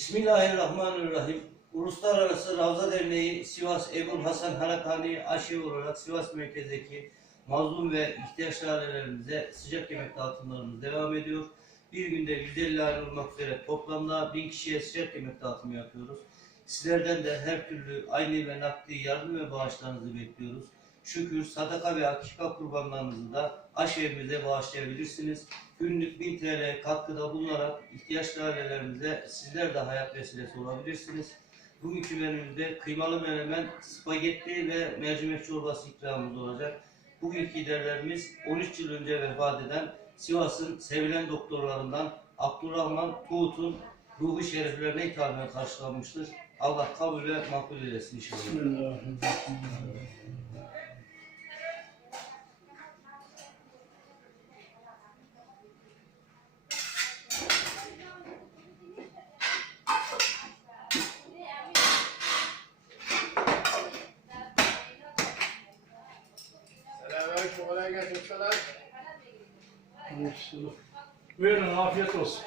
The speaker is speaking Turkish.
Bismillahirrahmanirrahim. Uluslararası Ravza Derneği Sivas Ebul Hasan Harakani Aşevi olarak Sivas merkezdeki mazlum ve ihtiyaçlı ailelerimize sıcak yemek dağıtımlarımız devam ediyor. Bir günde 150 aile olmak üzere toplamda 1000 kişiye sıcak yemek dağıtımı yapıyoruz. Sizlerden de her türlü aynı ve nakdi yardım ve bağışlarınızı bekliyoruz. Şükür, sadaka ve akika kurbanlarınızı da aşevimize bağışlayabilirsiniz. Günlük 1000 TL katkıda bulunarak ihtiyaçlı ailelerimize sizler de hayat vesilesi olabilirsiniz. Bugünkü menümüzde kıymalı menemen, spagetti ve mercimek çorbası ikramımız olacak. Bugünkü liderlerimiz 13 yıl önce vefat eden Sivas'ın sevilen doktorlarından Abdurrahman Tuğut'un ruhu şeriflerine ithafen karşılanmıştır. Allah kabul ve makbul eylesin inşallah. Bismillahirrahmanirrahim. Selamünaleyküm, kolay gelsin ustalar. Buyurun afiyet olsun.